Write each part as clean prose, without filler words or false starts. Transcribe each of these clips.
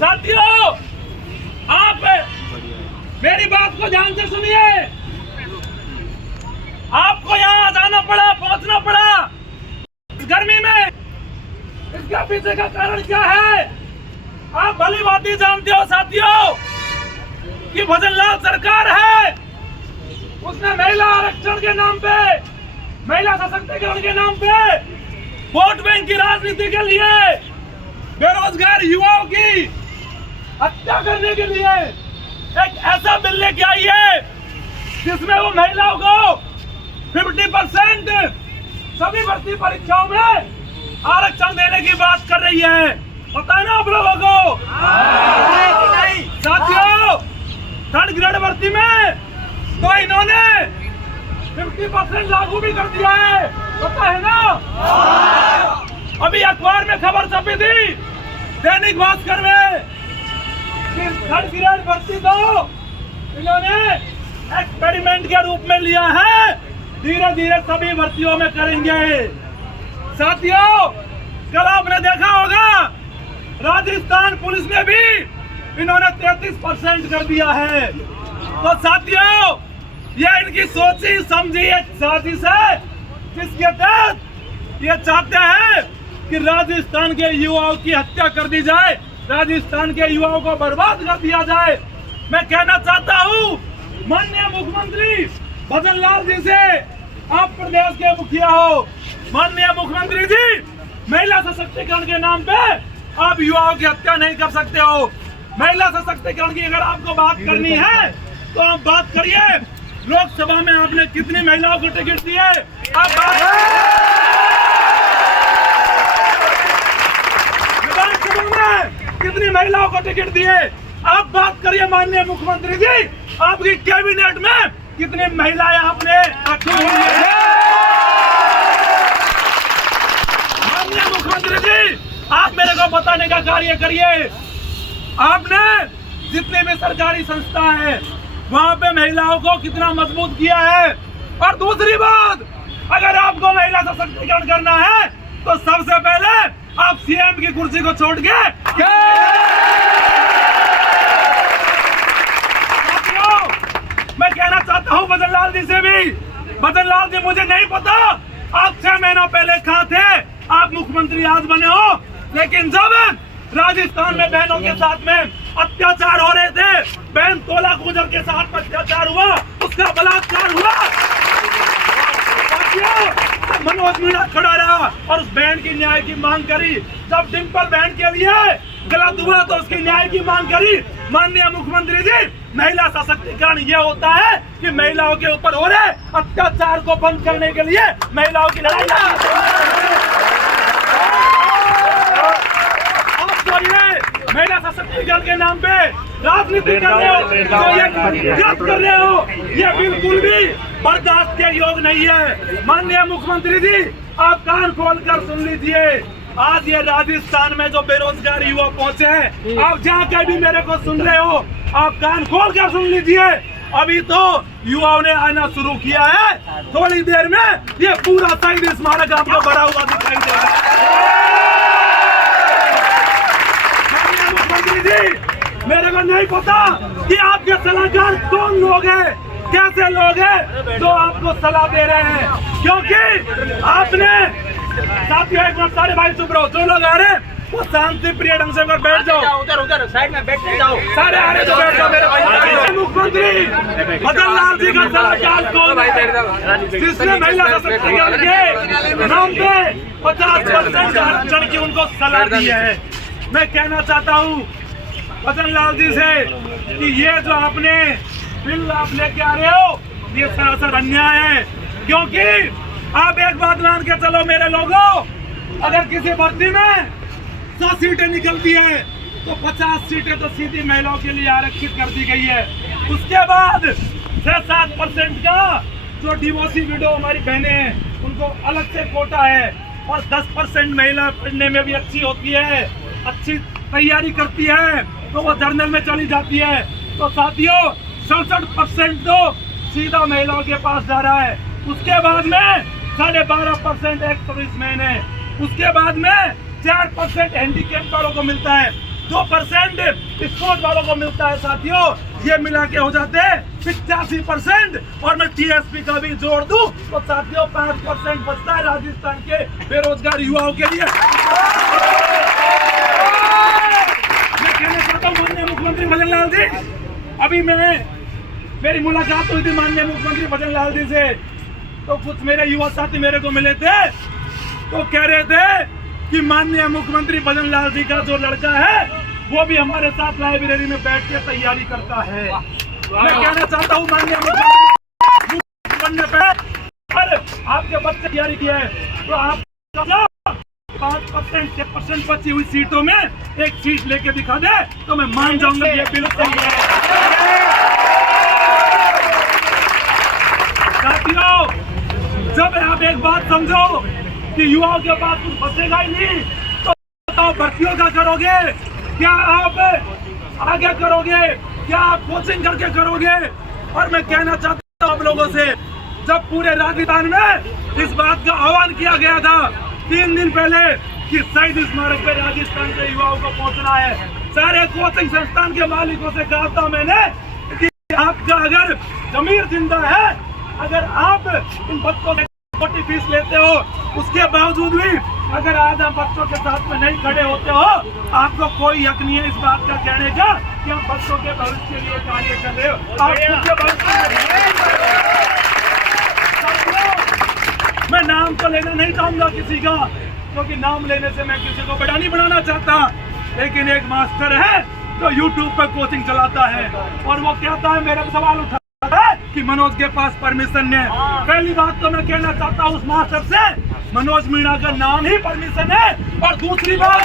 साथियों, आप मेरी बात को ध्यान से सुनिए। आपको यहाँ जाना पड़ा, पहुंचना पड़ा इस गर्मी में। इसका पीछे का कारण क्या है आप भली बात जानते हो साथियों, कि भजनलाल सरकार है, उसने महिला आरक्षण के नाम पे, महिला सशक्तिकरण के नाम पे, वोट बैंक की राजनीति के लिए, बेरोजगार युवाओं की हत्या करने के लिए एक ऐसा बिल लेके आई है जिसमें वो महिलाओं को 50% सभी भर्ती परीक्षाओं में आरक्षण देने की बात कर रही है। पता है ना आप लोगों को? साथियों, 3rd ग्रेड भर्ती में तो इन्होंने 50% लागू भी कर दिया है, पता है ना? अभी अखबार में खबर छपी थी, दैनिक भास्कर में, कि 3rd ग्रेड भर्ती तो इन्होंने एक्सपेरिमेंट के रूप में लिया है, धीरे धीरे सभी भर्तियों में करेंगे। साथियों, कल आपने देखा होगा राजस्थान पुलिस में भी इन्होंने 33% कर दिया है। तो साथियों, ये इनकी सोची समझी एक साजिश है जिसके तहत ये चाहते हैं कि राजस्थान के युवाओं की हत्या कर दी जाए, राजस्थान के युवाओं को बर्बाद कर दिया जाए। मैं कहना चाहता हूँ माननीय मुख्यमंत्री भजनलाल जी से, आप प्रदेश के मुखिया हो, माननीय मुख्यमंत्री जी, महिला सशक्तिकरण के नाम पे आप युवाओं की हत्या नहीं कर सकते हो। महिला सशक्तिकरण की अगर आपको बात करनी है तो आप बात करिए। लोकसभा में आपने कितनी महिलाओं को टिकट दिए? आप विधानसभा में कितनी महिलाओं को टिकट दिए? आप बात करिए माननीय मुख्यमंत्री जी, आपकी कैबिनेट में कितनी महिलाएं आपने रखी हुई है? माननीय मुख्यमंत्री जी, आप मेरे को बताने का कार्य करिए। आपने जितने भी सरकारी संस्था है वहाँ पे महिलाओं को कितना मजबूत किया है। और दूसरी बात, अगर आपको महिला सशक्तिकरण करना है तो सबसे पहले आप सीएम की कुर्सी को छोड़ के मैं कहना चाहता हूँ भजनलाल जी से भी, भजनलाल जी, मुझे नहीं पता आप 6 महीनों पहले कहाँ थे, आप मुख्यमंत्री आज बने हो, लेकिन जब राजस्थान में बहनों के साथ में अत्याचार हो रहे थे, बहन तोला गुजर के साथ अत्याचार हुआ, उसका बलात्कार हुआ, मनोज मीणा खड़ा रहा और उस बहन की न्याय की मांग करी। जब डिम्पल बहन के लिए गलत हुआ तो उसकी न्याय की मांग करी। माननीय मुख्यमंत्री जी, महिला सशक्तिकरण ये होता है कि महिलाओं के ऊपर हो रहे अत्याचार को बंद करने के लिए महिलाओं की लड़ाई। महिला सशक्तिकरण के नाम पे राजनीति कर रहे हो, तो ये गलत कर रहे हो, ये बिल्कुल भी बर्दाश्त के योग नहीं है। माननीय मुख्यमंत्री जी, आप कान खोलकर सुन लीजिए। आज ये राजस्थान में जो बेरोजगार युवा पहुंचे हैं, आप जहाँ कहीं भी मेरे को सुन रहे हो, आप कान खोलकर सुन लीजिए। अभी तो युवाओं ने आना शुरू किया है, थोड़ी देर में ये पूरा शहीद स्मारक आपको भरा हुआ दिखाई देगा। मेरे को नहीं पता कि आपके सलाहकार कौन लोग हैं, कैसे लोग हैं जो आपको सलाह दे रहे हैं, क्योंकि आपने साथियों, एक बार सारे भाई चुप रहो, जो लोग आ रहे हैं वो शांति प्रिय ढंग से बैठ जाओ, उधर साइड में बैठ जाओ, सारे आ रहे तो बैठ जाओ मेरे भाई। मुख्यमंत्री भजनलाल जी का सलाहकार कौन है जिसने महिला सशक्तिकरण के नाम पे 50% आरक्षण की उनको सलाह दी है? मैं कहना चाहता हूँ भजनलाल जी से कि ये जो आपने बिल आप लेके आ रहे हो, ये सरासर अन्याय है। क्योंकि आप एक बात मान के चलो मेरे लोगों, अगर किसी भर्ती में 100 सीटें निकलती है तो 50 सीटें तो सीधी महिलाओं के लिए आरक्षित कर दी गई है। उसके बाद 6-7% का जो डिवोर्सी विडो हमारी बहनें हैं उनको अलग से कोटा है, और 10% महिला पढ़ने में भी अच्छी होती है, अच्छी तैयारी करती है तो वो जर्नल में चली जाती है। तो साथियों, 67% तो सीधा महिलाओं के पास जा रहा है। उसके बाद में 12.5% एक सर्विसमैन है। उसके बाद में 4% हैंडीकैप वालों को मिलता है। 2% स्पोर्ट वालों को मिलता है साथियों, ये मिला के हो जाते 85%। और मैं टीएसपी का भी जोड़ दूं तो साथियों 5% बचता है राजस्थान के बेरोजगार युवाओं के लिए। मैं कहना चाहता हूँ माननीय मुख्यमंत्री भजन लाल जी, अभी मेरी मुलाकात हुई थी माननीय मुख्यमंत्री भजन लाल जी से, तो कुछ मेरे युवा साथी मेरे को मिले थे तो कह रहे थे कि माननीय मुख्यमंत्री भजन लाल जी का जो लड़का है वो भी हमारे साथ लाइब्रेरी में बैठ के तैयारी करता है। मैं कहना चाहता हूँ माननीय मुख्यमंत्री बनने पे पर आपके बच्चे तैयारी किया है तो आप 5% 6% बची हुई सीटों में एक सीट लेके दिखा दे तो मैं मान जाऊंगा ये बिल सही है। साथियों, जब आप एक बात समझो कि युवाओं के पास कुछ बचेगा ही नहीं तो भर्तियों का करोगे क्या, आप आगे करोगे क्या, आप कोचिंग करके करोगे। और मैं कहना चाहता हूँ आप लोगों से, जब पूरे राजस्थान में इस बात का आह्वान किया गया था 3 दिन पहले कि शहीद स्मारक पे राजस्थान के युवाओं को पहुंचना है, सारे कोचिंग संस्थान के मालिकों से कहा था मैंने कि आपका अगर जमीर जिंदा है, अगर आप इन बच्चों से छोटी फीस लेते हो, उसके बावजूद भी अगर आज आप बच्चों के साथ में नहीं खड़े होते हो, आपको कोई हक नहीं है इस बात का कहने का कि आप बच्चों के भविष्य के लिए कार्य कर रहे हो। आप खुद के मैं नाम तो लेना नहीं चाहूंगा किसी का, क्योंकि नाम लेने से मैं किसी को बड़ा नहीं बनाना चाहता, लेकिन एक मास्टर है जो यूट्यूब पर कोचिंग चलाता है और वो कहता है, मेरा सवाल उठा कि मनोज के पास परमिशन है। पहली बात तो मैं कहना चाहता हूँ उस मास्टर से, मनोज मीणा का नाम ही परमिशन है। और दूसरी बात,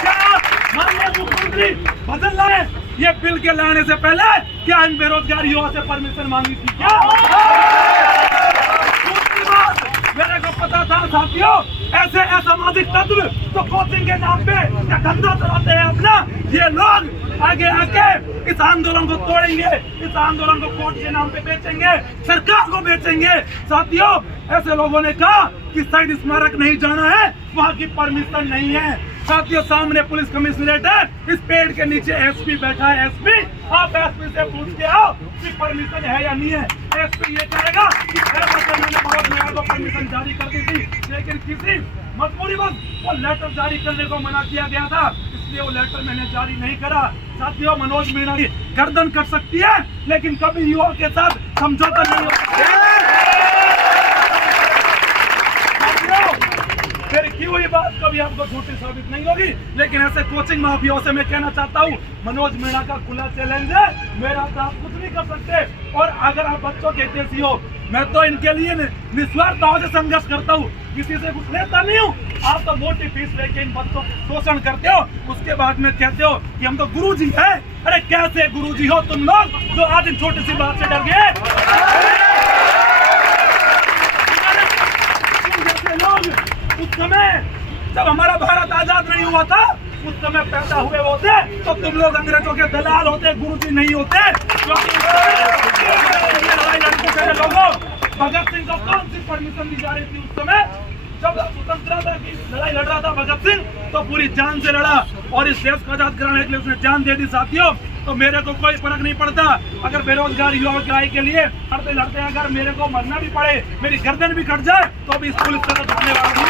क्या माननीय मुख्यमंत्री भजन लाल ये बिल के लाने से पहले क्या इन बेरोजगार युवाओं से परमिशन मांगी थी क्या? दूसरी बात, मेरे को पता था साथियों ऐसे असामाजिक तत्व तो कोचिंग के नाम पे क्या धंधा चलाते हैं अपना, ये लोग आगे आके इस आंदोलन को तोड़ेंगे, इस आंदोलन को कोर्ट के नाम पे बेचेंगे, सरकार को बेचेंगे। साथियों, ऐसे लोगों ने कहा कि शहीद स्मारक नहीं जाना है, वहाँ की परमिशन नहीं है। साथियों, सामने पुलिस कमिश्नरेट है, इस पेड़ के नीचे एसपी बैठा है। एसपी, आप एसपी से पूछ के आओ कि परमिशन है या नहीं है। एसपी ये कहेगा कि मैंने बहुत नया को परमिशन जारी कर दी थी, लेकिन किसी मजबूरीवश वो लेटर जारी करने को मना किया गया था, इसलिए वो लेटर मैंने जारी नहीं करा। साथियों, मनोज मीणा की गर्दन कट सकती है, लेकिन कभी युवाओं के साथ समझौता नहीं हो सकता। फिर की हुई बात कभी आपको झूठी साबित नहीं होगी। लेकिन ऐसे कोचिंग माफियाओं से मैं कहना चाहता हूँ, मनोज मीणा का खुला चैलेंज है, मेरा तो आप कुछ नहीं कर सकते। और अगर आप बच्चों के हितैषी हो, मैं तो इनके लिए निस्वार्थ भाव से संघर्ष करता हूँ, किसी से कुछ लेता नहीं हूँ। आप तो मोटी फीस लेके इन बच्चों को शोषण करते हो, उसके बाद में कहते हो कि हम तो गुरुजी हैं। अरे कैसे गुरुजी हो तुम लोग जो आज इन छोटी सी बात से डर गए? लोग उस समय जब हमारा भारत आजाद नहीं हुआ था, उस समय पैदा हुए होते तो तुम लोग अंग्रेजों के दलाल होते, गुरुजी नहीं होते। क्योंकि लोगों, भगत सिंह को कौन सी परमिशन दी जा रही थी उस समय? जब स्वतंत्रता की लड़ाई लड़ रहा था भगत सिंह, तो पूरी जान से लड़ा और इस देश को आजाद कराने के लिए उसने जान दे दी। साथियों, तो मेरे को कोई फर्क नहीं पड़ता अगर बेरोजगार युवाओं की आय के लिए लड़ते लड़ते अगर मेरे को मरना भी पड़े, मेरी गर्दन भी कट जाए, तो भी इस पुलिस से झुकने वाला नहीं।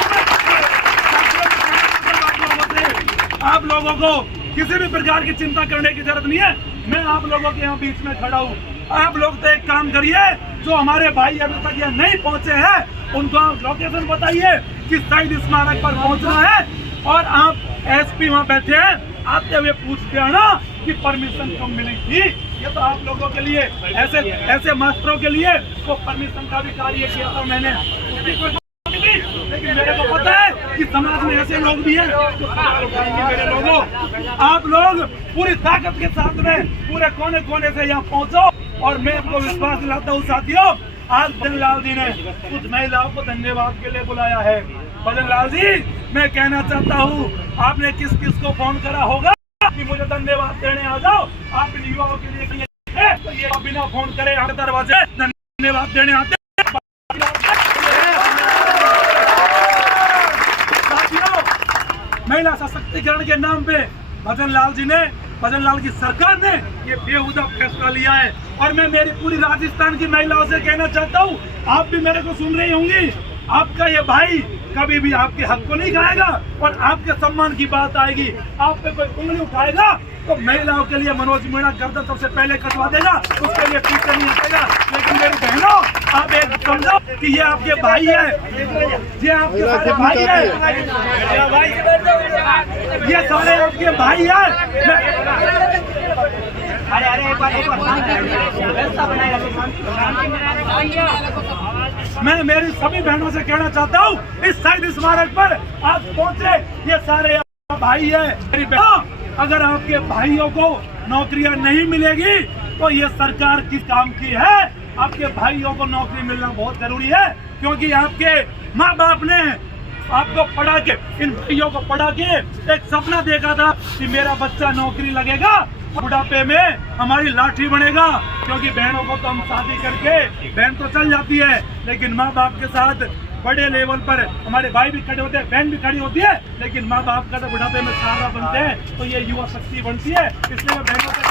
आप लोगों को किसी भी प्रकार की चिंता करने की जरूरत नहीं है, मैं आप लोगों के यहाँ बीच में खड़ा हूँ। आप लोग तो एक काम करिए, जो हमारे भाई अभी तक यहाँ नहीं पहुँचे हैं उनको लोकेशन बताइए कि शहीद स्मारक पर पहुँचना है, और आप एसपी वहाँ बैठे हैं, आते हुए पूछते हैं ना कि परमिशन कब मिली थी। ये तो आप लोगों के लिए, ऐसे मास्टरों के लिए वो परमिशन का भी कार्य किया था मैंने, लेकिन मेरे को पता है कि समाज में ऐसे लोग भी हैं जो मेरे लोगों, आप लोग पूरी ताकत के साथ में पूरे कोने कोने से यहाँ पहुँचो। और मैं आपको विश्वास दिलाता हूँ साथियों, आज भजन लाल जी ने कुछ महिलाओं को धन्यवाद के लिए बुलाया है। भजन लाल जी, मैं कहना चाहता हूँ, आपने किस किस को फोन करा होगा कि मुझे धन्यवाद देने आ जाओ, आप इन युवाओं के लिए तो ये बिना फोन करे हर दरवाजे धन्यवाद देने आते। महिला सशक्तिकरण के नाम पे भजन लाल की सरकार ने ये बेहुदा फैसला लिया है। और मैं मेरी पूरी राजस्थान की महिलाओं से कहना चाहता हूँ, आप भी मेरे को सुन रही होंगी, आपका ये भाई कभी भी आपके हक को नहीं खाएगा और आपके सम्मान की बात आएगी, आप पे कोई उंगली उठाएगा तो महिलाओं के लिए मनोज मीणा गर्दन सबसे पहले कटवा देगा, उसके लिए पीछे नहीं हटेगा। लेकिन मेरी बहनों, आप एक समझो कि ये आपके भाई है, ये आपके सारे भाई है, ये सारे आपके भाई है। मैं मेरी सभी बहनों से कहना चाहता हूँ, इस शहीद स्मारक पर आज पहुँचे ये सारे भाई है। मेरी बहनों, अगर आपके भाइयों को नौकरियां नहीं मिलेगी तो ये सरकार किस काम की है? आपके भाइयों को नौकरी मिलना बहुत जरूरी है, क्योंकि आपके माँ बाप ने आपको पढ़ा के, इन भाइयों को पढ़ा के एक सपना देखा था कि मेरा बच्चा नौकरी लगेगा, बुढ़ापे में हमारी लाठी बनेगा। क्योंकि बहनों को तो हम शादी करके बहन तो चल जाती है, लेकिन माँ बाप के साथ बड़े लेवल पर हमारे भाई भी खड़े होते हैं, बहन भी खड़ी होती है, लेकिन माँ बाप का तो बुढ़ापे में सहारा बनते हैं। तो ये युवा शक्ति बनती है, इसलिए मैं बहनों से